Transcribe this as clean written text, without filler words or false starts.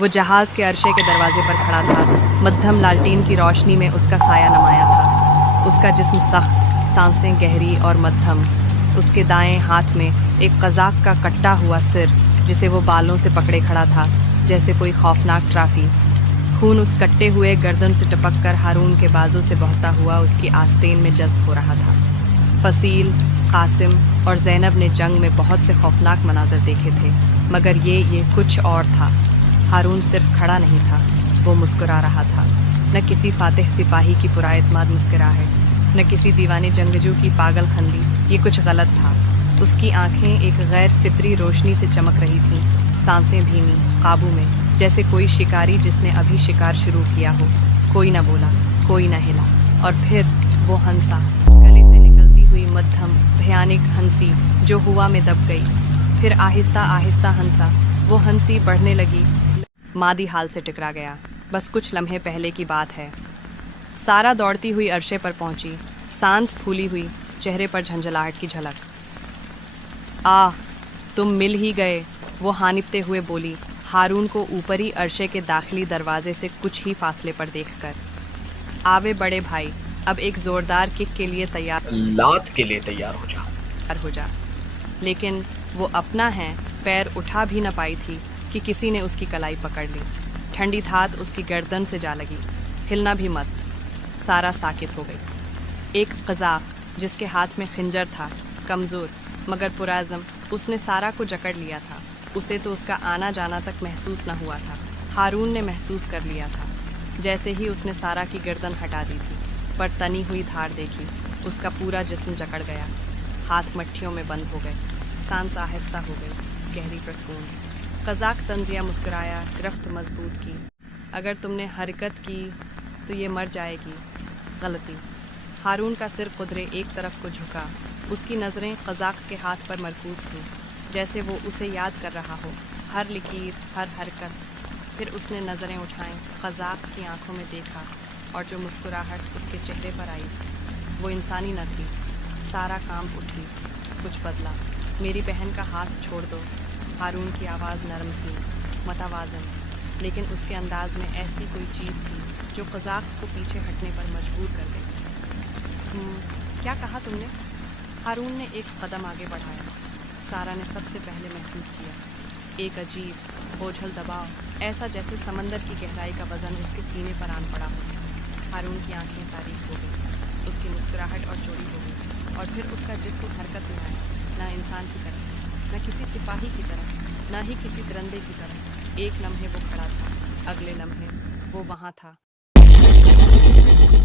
وہ جہاز کے عرشے کے دروازے پر کھڑا تھا، مدھم لالٹین کی روشنی میں اس کا سایہ نمایاں تھا۔ اس کا جسم سخت، سانسیں گہری اور مدھم۔ اس کے دائیں ہاتھ میں ایک قزاق کا کٹا ہوا سر، جسے وہ بالوں سے پکڑے کھڑا تھا جیسے کوئی خوفناک ٹرافی۔ خون اس کٹے ہوئے گردن سے ٹپک کر ہارون کے بازو سے بہتا ہوا اس کی آستین میں جذب ہو رہا تھا۔ فصیل، قاسم اور زینب نے جنگ میں بہت سے خوفناک مناظر دیکھے تھے، مگر یہ کچھ اور تھا۔ ہارون صرف کھڑا نہیں تھا، وہ مسکرا رہا تھا۔ نہ کسی فاتح سپاہی کی پراعتماد مسکراہٹ، نہ کسی دیوانے جنگجو کی پاگل خندی، یہ کچھ غلط تھا۔ اس کی آنکھیں ایک غیر فطری روشنی سے چمک رہی تھیں، سانسیں دھیمی، قابو میں، جیسے کوئی شکاری جس نے ابھی شکار شروع کیا ہو۔ کوئی نہ بولا، کوئی نہ ہلا، اور پھر وہ ہنسا، گلے سے نکلتی ہوئی مدھم، بھیانک ہنسی جو ہوا میں دب گئی۔ پھر آہستہ آہستہ ہنسا، وہ ہنسی بڑھنے لگی، مادی حال سے ٹکرا گیا۔ بس کچھ لمحے پہلے کی بات ہے۔ سارا دوڑتی ہوئی عرشے پر پہنچی، سانس پھولی ہوئی، چہرے پر جھنجھلاہٹ کی جھلک۔ تم مل ہی گئے، وہ ہانپتے ہوئے بولی، ہارون کو اوپری عرشے کے داخلی دروازے سے کچھ ہی فاصلے پر دیکھ کر۔ آوے بڑے بھائی، اب ایک زوردار کک کے لیے لات کے لیے تیار ہو جا۔ لیکن وہ اپنا ہے پیر اٹھا بھی نہ پائی تھی کہ کسی نے اس کی کلائی پکڑ لی۔ ٹھنڈی دھات اس کی گردن سے جا لگی۔ ہلنا بھی مت۔ سارا ساکت ہو گئی۔ ایک قزاق جس کے ہاتھ میں خنجر تھا، کمزور مگر پرعزم، اس نے سارا کو جکڑ لیا تھا۔ اسے تو اس کا آنا جانا تک محسوس نہ ہوا تھا، ہارون نے محسوس کر لیا تھا۔ جیسے ہی اس نے سارا کی گردن ہٹا دی تھی، پر تنی ہوئی دھار دیکھی، اس کا پورا جسم جکڑ گیا، ہاتھ مٹھیوں میں بند ہو گئے، سانس آہستہ ہو گئی، گہری پرسکون۔ قزاق طنزیہ مسکرایا، گرفت مضبوط کی۔ اگر تم نے حرکت کی تو یہ مر جائے گی۔ غلطی۔ ہارون کا سر قدرے ایک طرف کو جھکا، اس کی نظریں قزاق کے ہاتھ پر مرکوز تھیں، جیسے وہ اسے یاد کر رہا ہو، ہر لکیر، ہر حرکت۔ پھر اس نے نظریں اٹھائیں، قزاق کی آنکھوں میں دیکھا، اور جو مسکراہٹ اس کے چہرے پر آئی وہ انسانی نہ تھی۔ سارا کانپ اٹھی، کچھ بدلا۔ میری بہن کا ہاتھ چھوڑ دو۔ ہارون کی آواز نرم تھی، متوازن، لیکن اس کے انداز میں ایسی کوئی چیز تھی جو قزاق کو پیچھے ہٹنے پر مجبور کر گئی۔ کیا کہا تم نے؟ ہارون نے ایک قدم آگے بڑھایا۔ سارا نے سب سے پہلے محسوس کیا ایک عجیب، بوجھل دباؤ، ایسا جیسے سمندر کی گہرائی کا وزن اس کے سینے پر آن پڑا ہو۔ ہارون کی آنکھیں تاریک ہو گئی، اس کی مسکراہٹ اور چوڑی ہو گئی، اور پھر اس کا جسم حرکت میں آیا، نہ انسان کی طرح، نہ کسی سپاہی کی طرح، نہ ہی کسی درندے کی طرح۔ ایک لمحے وہ کھڑا تھا، اگلے لمحے وہ وہاں تھا،